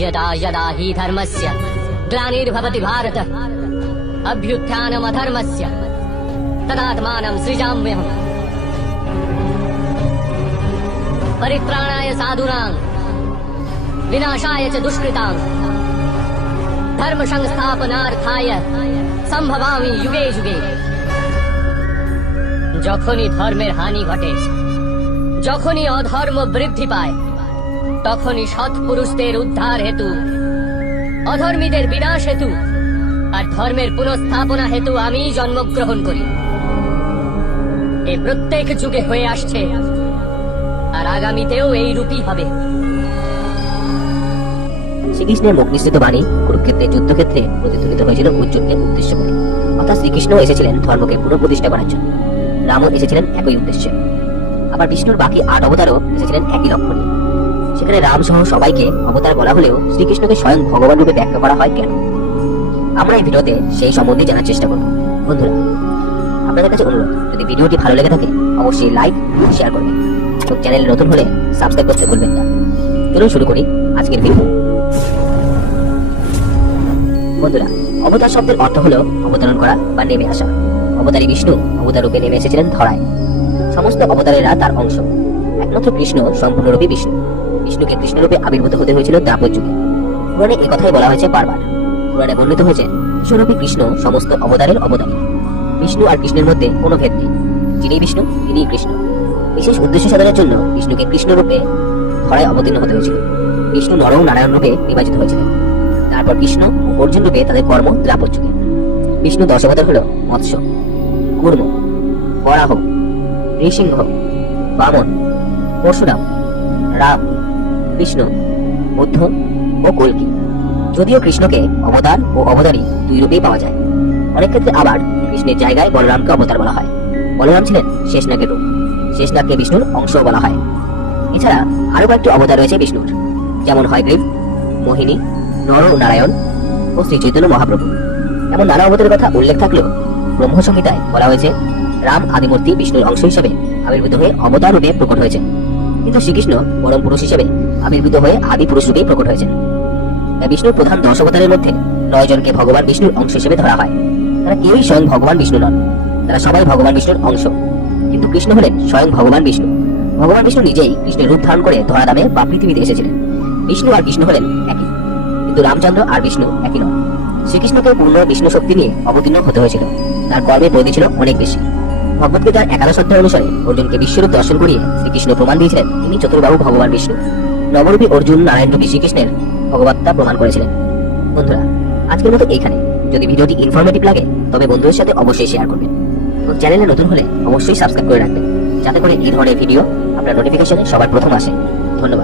यदा यदा हि धर्मस्य ग्लानिर्भवति भारत अभ्युत्थानमधर्मस्य तदात्मानं सृजाम्यहम् परित्राणाय साधूनां विनाशाय च दुष्कृतां धर्म সংস্থাপনার্থায় সম্ভবামি যুগে যুগে যখনই ধর্মের হানি ঘটে যখনই অধর্ম বৃদ্ধি পায় তখনই সৎপুরুষদের উদ্ধার হেতু, অধর্মীদের বিনাশ হেতু, আর ধর্মের পুনঃস্থাপনা হেতু আমি জন্মগ্রহণ করি। এ প্রত্যেক যুগে হয়ে আসছে, আর আগামীতেও এই রূপই হবে। শ্রীকৃষ্ণের মুখ নিঃসৃত বাণী কুরুক্ষেত্রে, যুদ্ধক্ষেত্রে প্রতিধ্বনিত হয়েছিল অর্জুনকে উদ্দেশ্য করে অর্থাৎ শ্রীকৃষ্ণ এসেছিলেন ধর্মকে পুনঃপ্রতিষ্ঠা করার জন্য। রামও এসেছিলেন একই উদ্দেশ্যে। আবার বিষ্ণুর বাকি আট অবতারও এসেছিলেন একই লক্ষ্য নিয়ে সেখানে রাম সহ সবাইকে অবতার বলা হলেও শ্রীকৃষ্ণকে স্বয়ং ভগবান রূপে ব্যাখ্যা করা হয় কেন? আমরা এই ভিডিওতে সেই সম্বন্ধে জানার চেষ্টা করব। বন্ধুরা, আপনাদের কাছে অনুরোধ, যদি ভিডিওটি ভালো লেগে থাকে, অবশ্যই লাইক শেয়ার করবেন। এবং চ্যানেল নতুন হলে সাবস্ক্রাইব করতে ভুলবেন না। চলুন শুরু করি আজকের ভিডিও বন্ধুরা, অবতার শব্দের অর্থ হলো অবতরণ করা বা নেমে আসা। অবতারী বিষ্ণু অবতার রূপে নেমে এসেছিলেন ধরায়। সমস্ত অবতারেরা তার অংশ। একমাত্র কৃষ্ণ, সম্পূর্ণরূপে বিষ্ণু। বিষ্ণুকে কৃষ্ণরূপে আবির্ভূত হতে হয়েছিল দ্রাপর যুগে। পুরাণে একথাই বলা হয়েছে বারবার। পুরাণে বর্ণিত হয়েছে বিশ্বরূপী কৃষ্ণ সমস্ত অবতারের অবতারী। বিষ্ণু আর কৃষ্ণের মধ্যে কোনো ভেদ নেই। যিনি বিষ্ণু তিনি কৃষ্ণ। বিশেষ উদ্দেশ্য সাধনের জন্য বিষ্ণুকে কৃষ্ণ রূপে ধরায় অবতীর্ণ হতে হয়েছিল। বিষ্ণু নর নারায়ণ রূপে নির্বাচিত হয়েছিলেন। তারপর কৃষ্ণ ও অর্জুন রূপে তাদের কর্ম দ্রাপর যুগে। বিষ্ণু দশ অবতার হল মৎস্য কুর্ম বরাহ, নৃসিংহ, বামন, পরশুরাম, রাম কৃষ্ণ বুদ্ধ ও কল্কি। যদিও কৃষ্ণকে অবতার ও অবতারী দুই রূপেই পাওয়া যায়। অনেক ক্ষেত্রে আবার কৃষ্ণের জায়গায় বলরামকে অবতার বলা হয়। বলরাম ছিলেন শেষনাগের রূপ। শেষনাগকে বিষ্ণুর অংশ বলা হয়। এছাড়া আরও কয়েকটি অবতার রয়েছে বিষ্ণুর। যেমন হয়গ্রীব, মোহিনী, নর নারায়ণ ও শ্রী চৈতন্য মহাপ্রভু। এমন নানা অবতারের কথা উল্লেখ থাকলেও ব্রহ্ম সংহিতায় বলা হয়েছে, রাম আদিমূর্তি বিষ্ণুর অংশ হিসেবে আবির্ভূত হয়ে অবতার রূপে প্রকট হয়েছে কিন্তু শ্রীকৃষ্ণ পরম পুরুষ হিসেবে আবির্ভূত হয়ে আদি পুরুষ রূপেই প্রকট হয়েছেন বিষ্ণুর প্রধান দশ অবতারের মধ্যে নয় জনকে ভগবান বিষ্ণুর অংশ হিসেবে ধরা হয়। তারা কেউই স্বয়ং ভগবান বিষ্ণু নন। তারা সবাই ভগবান বিষ্ণুর অংশ। কিন্তু কৃষ্ণ হলেন স্বয়ং ভগবান বিষ্ণু। ভগবান বিষ্ণু নিজেই কৃষ্ণের রূপ ধারণ করে ধরা দামে বা পৃথিবীতে এসেছিলেন। বিষ্ণু আর কৃষ্ণ হলেন একই। কিন্তু রামচন্দ্র আর বিষ্ণু একই নন। শ্রীকৃষ্ণকে পূর্ণ বিষ্ণু শক্তি নিয়ে অবতীর্ণ হতে হয়েছিল। তার কর্মের পরিধি ছিল অনেক বেশি। ভগবদ্গীতার একাদশ অধ্যায় অনুসারে অর্জুনকে বিশ্বরূপ দর্শন করিয়ে শ্রীকৃষ্ণ প্রমাণ দিয়েছিলেন, তিনি চতুর্বাবু ভগবান বিষ্ণু। নবরূপী অর্জুন নারায়ণ রূপী শ্রীকৃষ্ণের ভগবত্তা প্রমাণ করেছিলেন। বন্ধুরা, আজকের মতো এইখানে। যদি ভিডিওটি ইনফরমেটিভ লাগে, তবে বন্ধুদের সাথে অবশ্যই শেয়ার করবেন। এবং চ্যানেলে নতুন হলে অবশ্যই সাবস্ক্রাইব করে রাখবেন। যাতে করে এই ধরনের ভিডিও আপনার নোটিফিকেশনে সবার প্রথম আসে। ধন্যবাদ।